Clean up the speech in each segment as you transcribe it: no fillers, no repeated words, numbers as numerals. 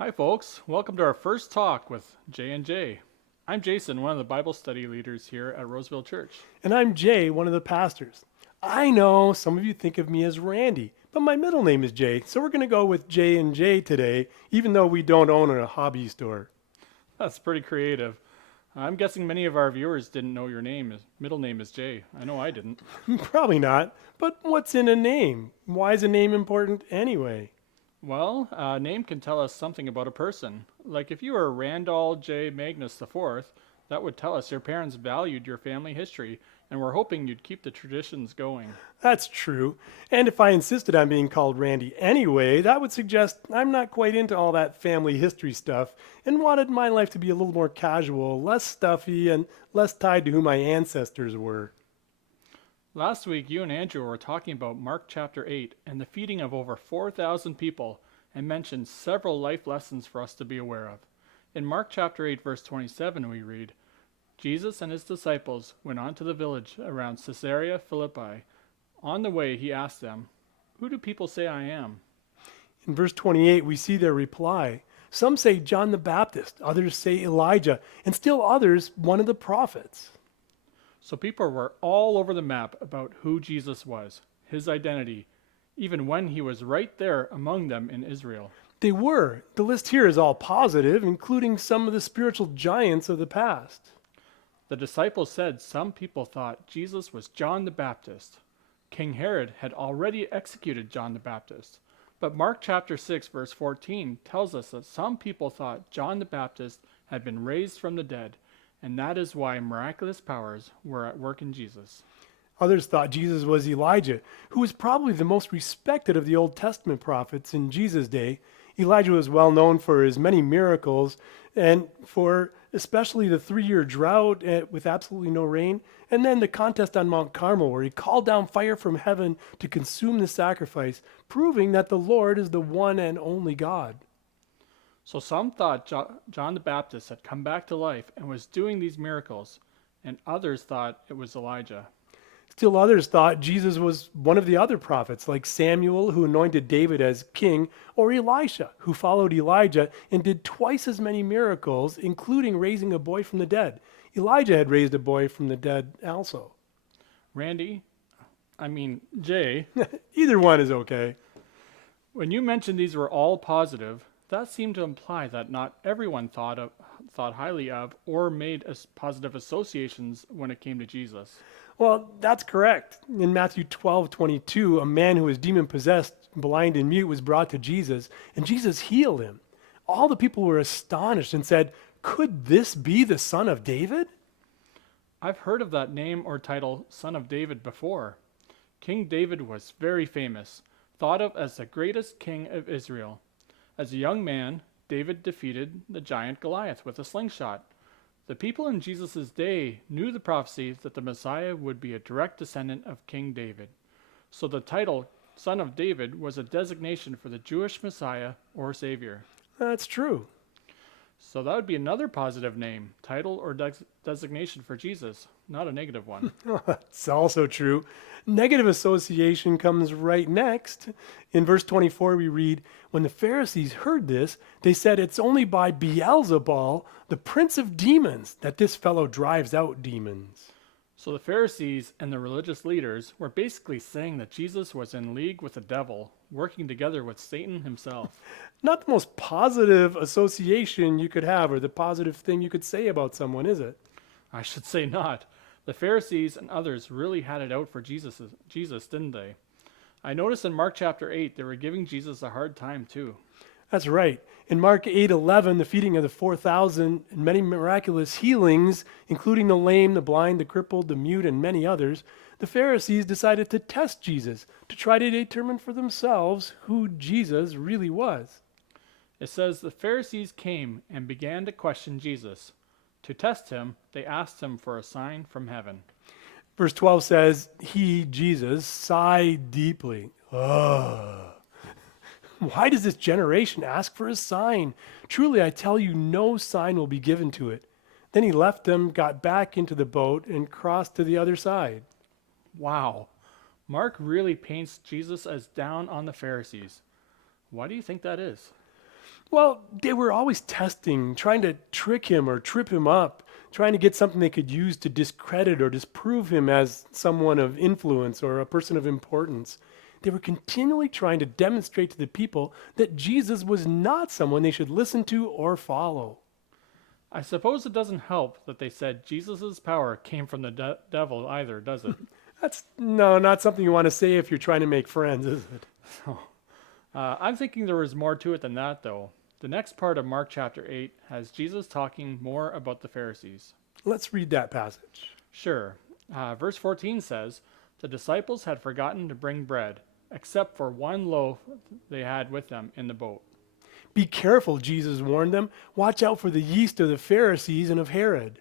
Hi, folks. Welcome to our first talk with J and J. I'm Jason, one of the Bible study leaders here at Roseville Church. And I'm Jay, one of the pastors. I know some of you think of me as Randy, but my middle name is Jay, so we're going to go with J and J today, even though we don't own a hobby store. That's pretty creative. I'm guessing many of our viewers didn't know your middle name is Jay. I know I didn't. Probably not, but what's in a name? Why is a name important anyway? Well, a name can tell us something about a person. Like if you were Randall J. Magnus IV, that would tell us your parents valued your family history and were hoping you'd keep the traditions going. That's true. And if I insisted on being called Randy anyway, that would suggest I'm not quite into all that family history stuff and wanted my life to be a little more casual, less stuffy, and less tied to who my ancestors were. Last week, you and Andrew were talking about Mark chapter 8 and the feeding of over 4,000 people and mentioned several life lessons for us to be aware of. In Mark chapter 8, verse 27, we read, Jesus and his disciples went on to the village around Caesarea Philippi. On the way, he asked them, "Who do people say I am?" In verse 28, we see their reply. Some say John the Baptist, others say Elijah, and still others, one of the prophets. So people were all over the map about who Jesus was, his identity, even when he was right there among them in Israel. They were. The list here is all positive, including some of the spiritual giants of the past. The disciples said some people thought Jesus was John the Baptist. King Herod had already executed John the Baptist. But Mark chapter 6 verse 14 tells us that some people thought John the Baptist had been raised from the dead, and that is why miraculous powers were at work in Jesus. Others thought Jesus was Elijah, who was probably the most respected of the Old Testament prophets in Jesus' day. Elijah was well known for his many miracles and for especially the 3 year drought with absolutely no rain, and then the contest on Mount Carmel where he called down fire from heaven to consume the sacrifice, proving that the Lord is the one and only God. So some thought John the Baptist had come back to life and was doing these miracles, and others thought it was Elijah. Still others thought Jesus was one of the other prophets, like Samuel, who anointed David as king, or Elisha, who followed Elijah and did twice as many miracles, including raising a boy from the dead. Elijah had raised a boy from the dead also. Jay, Either one is okay. when you mentioned these were all positive, that seemed to imply that not everyone thought highly of or made positive associations when it came to Jesus. Well, that's correct. In Matthew 12:22, a man who was demon possessed, blind, and mute was brought to Jesus, and Jesus healed him. All the people were astonished and said, "Could this be the son of David?" I've heard of that name or title, Son of David, before. King David was very famous, thought of as the greatest king of Israel. As a young man, David defeated the giant Goliath with a slingshot. The people in Jesus' day knew the prophecy that the Messiah would be a direct descendant of King David. So the title, Son of David, was a designation for the Jewish Messiah or Savior. That's true. So that would be another positive name, title, or designation for Jesus, not a negative one. It's also true. Negative association comes right next. In verse 24, we read, when the Pharisees heard this, they said, "It's only by Beelzebul, the prince of demons, that this fellow drives out demons." So the Pharisees and the religious leaders were basically saying that Jesus was in league with the devil, working together with Satan himself. Not the most positive association you could have or the positive thing you could say about someone, is it? I should say not. The Pharisees and others really had it out for Jesus, didn't they? I noticed in Mark chapter 8 they were giving Jesus a hard time too. That's right. In Mark 8:11, the feeding of the 4,000 and many miraculous healings, including the lame, the blind, the crippled, the mute, and many others, the Pharisees decided to test Jesus to try to determine for themselves who Jesus really was. It says the Pharisees came and began to question Jesus. To test him, they asked him for a sign from heaven. Verse 12 says, he, Jesus, sighed deeply. Ugh. Why does this generation ask for a sign? Truly, I tell you, no sign will be given to it. Then he left them, got back into the boat, and crossed to the other side. Wow. Mark really paints Jesus as down on the Pharisees. Why do you think that is? Well, they were always testing, trying to trick him or trip him up, trying to get something they could use to discredit or disprove him as someone of influence or a person of importance. They were continually trying to demonstrate to the people that Jesus was not someone they should listen to or follow. I suppose it doesn't help that they said Jesus' power came from the devil either, does it? That's no, not something you want to say if you're trying to make friends, is it? I'm thinking there was more to it than that, though. The next part of Mark chapter 8 has Jesus talking more about the Pharisees. Let's read that passage. Sure. Verse 14 says, "The disciples had forgotten to bring bread, except for one loaf they had with them in the boat." Be careful, Jesus warned them. Watch out for the yeast of the Pharisees and of Herod.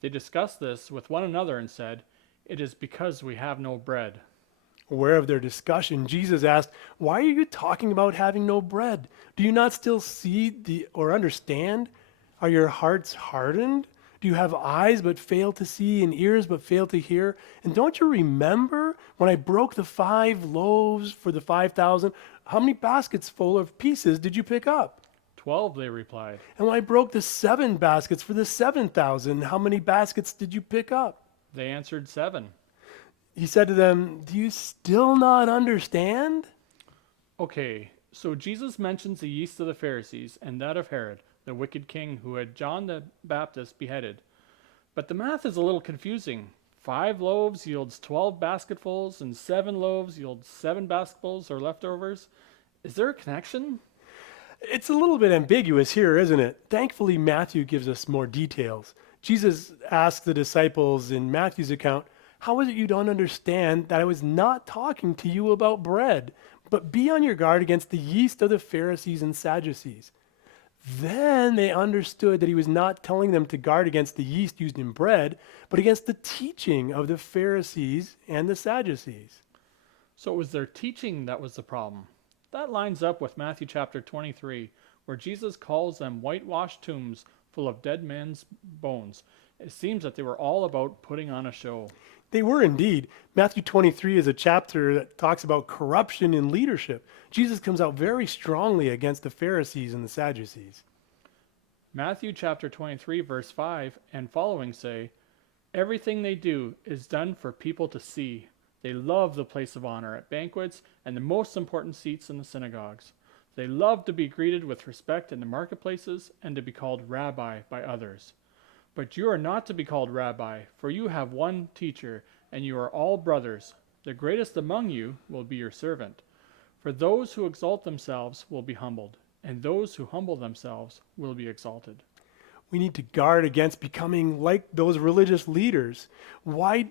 They discussed this with one another and said, "It is because we have no bread." Aware of their discussion, Jesus asked, "Why are you talking about having no bread? Do you not still see or understand? Are your hearts hardened? Do you have eyes but fail to see and ears but fail to hear? And don't you remember when I broke the 5 loaves for the 5,000? How many baskets full of pieces did you pick up? 12, they replied. And when I broke the 7 baskets for the 7,000, how many baskets did you pick up?" They answered, 7. He said to them, "Do you still not understand?" Okay, so Jesus mentions the yeast of the Pharisees and that of Herod, the wicked king who had John the Baptist beheaded. But the math is a little confusing. 5 loaves yields 12 basketfuls, and 7 loaves yields 7 basketfuls or leftovers. Is there a connection? It's a little bit ambiguous here, isn't it? Thankfully, Matthew gives us more details. Jesus asked the disciples in Matthew's account, "How is it you don't understand that I was not talking to you about bread? But be on your guard against the yeast of the Pharisees and Sadducees." Then they understood that he was not telling them to guard against the yeast used in bread, but against the teaching of the Pharisees and the Sadducees. So it was their teaching that was the problem. That lines up with Matthew chapter 23, where Jesus calls them whitewashed tombs full of dead men's bones. It seems that they were all about putting on a show. They were indeed. Matthew 23 is a chapter that talks about corruption in leadership. Jesus comes out very strongly against the Pharisees and the Sadducees. Matthew chapter 23, verse 5 and following say, "Everything they do is done for people to see. They love the place of honor at banquets and the most important seats in the synagogues. They love to be greeted with respect in the marketplaces and to be called rabbi by others. But you are not to be called rabbi, for you have one teacher, and you are all brothers. The greatest among you will be your servant. For those who exalt themselves will be humbled, and those who humble themselves will be exalted." We need to guard against becoming like those religious leaders. Why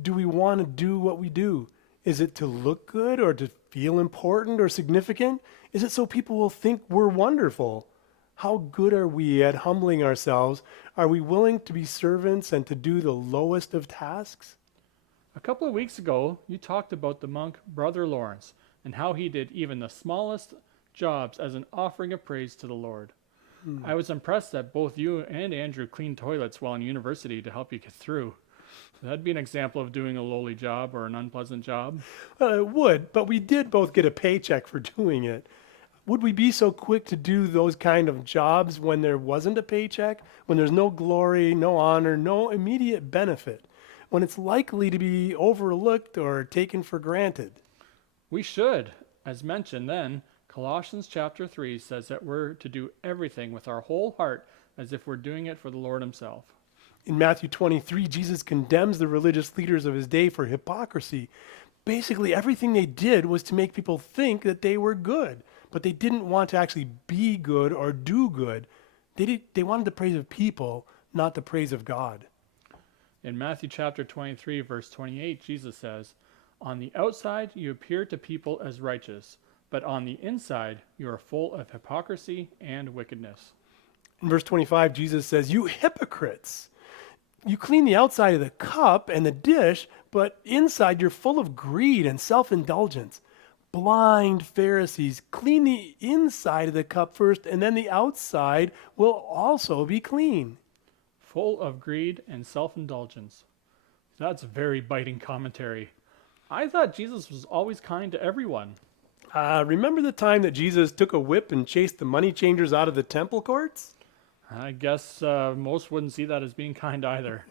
do we want to do what we do? Is it to look good or to feel important or significant? Is it so people will think we're wonderful? How good are we at humbling ourselves? Are we willing to be servants and to do the lowest of tasks? A couple of weeks ago, you talked about the monk Brother Lawrence and how he did even the smallest jobs as an offering of praise to the Lord. I was impressed that both you and Andrew cleaned toilets while in university to help you get through. That'd be an example of doing a lowly job or an unpleasant job. Well, it would, but we did both get a paycheck for doing it. Would we be so quick to do those kind of jobs when there wasn't a paycheck, when there's no glory, no honor, no immediate benefit, when it's likely to be overlooked or taken for granted? We should. As mentioned then, Colossians chapter 3 says that we're to do everything with our whole heart as if we're doing it for the Lord himself. In Matthew 23, Jesus condemns the religious leaders of his day for hypocrisy. Basically, everything they did was to make people think that they were good, but they didn't want to actually be good or do good. They wanted the praise of people, not the praise of God. In Matthew chapter 23, verse 28, Jesus says, "On the outside you appear to people as righteous, but on the inside you are full of hypocrisy and wickedness." In verse 25, Jesus says, "You hypocrites! You clean the outside of the cup and the dish, but inside you're full of greed and self-indulgence. Blind Pharisees, clean the inside of the cup first, and then the outside will also be clean." Full of greed and self-indulgence. That's very biting commentary. I thought Jesus was always kind to everyone. Remember the time that Jesus took a whip and chased the money changers out of the temple courts? I guess most wouldn't see that as being kind either.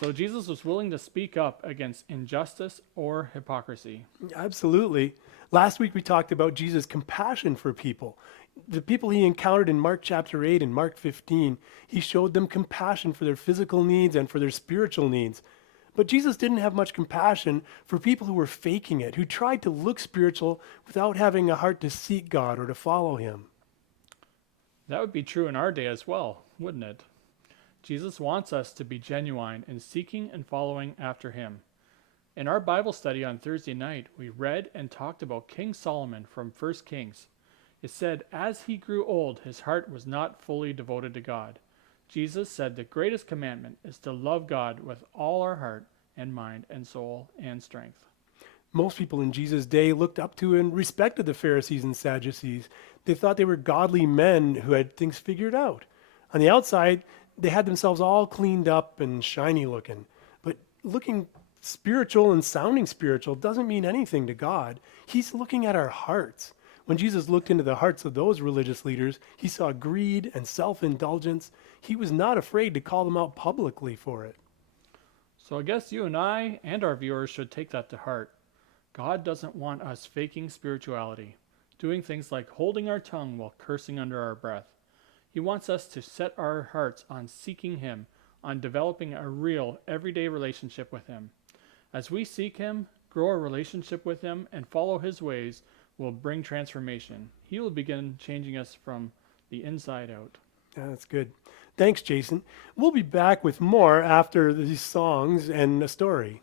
So Jesus was willing to speak up against injustice or hypocrisy. Absolutely. Last week we talked about Jesus' compassion for people. The people he encountered in Mark chapter 8 and Mark 15, he showed them compassion for their physical needs and for their spiritual needs. But Jesus didn't have much compassion for people who were faking it, who tried to look spiritual without having a heart to seek God or to follow him. That would be true in our day as well, wouldn't it? Jesus wants us to be genuine in seeking and following after him. In our Bible study on Thursday night, we read and talked about King Solomon from 1 Kings. It said, as he grew old, his heart was not fully devoted to God. Jesus said the greatest commandment is to love God with all our heart and mind and soul and strength. Most people in Jesus' day looked up to and respected the Pharisees and Sadducees. They thought they were godly men who had things figured out. On the outside, they had themselves all cleaned up and shiny looking. But looking spiritual and sounding spiritual doesn't mean anything to God. He's looking at our hearts. When Jesus looked into the hearts of those religious leaders, he saw greed and self-indulgence. He was not afraid to call them out publicly for it. So I guess you and I and our viewers should take that to heart. God doesn't want us faking spirituality, doing things like holding our tongue while cursing under our breath. He wants us to set our hearts on seeking him, on developing a real, everyday relationship with him. As we seek him, grow our relationship with him, and follow his ways, will bring transformation. He will begin changing us from the inside out. Yeah, that's good. Thanks, Jason. We'll be back with more after these songs and a story.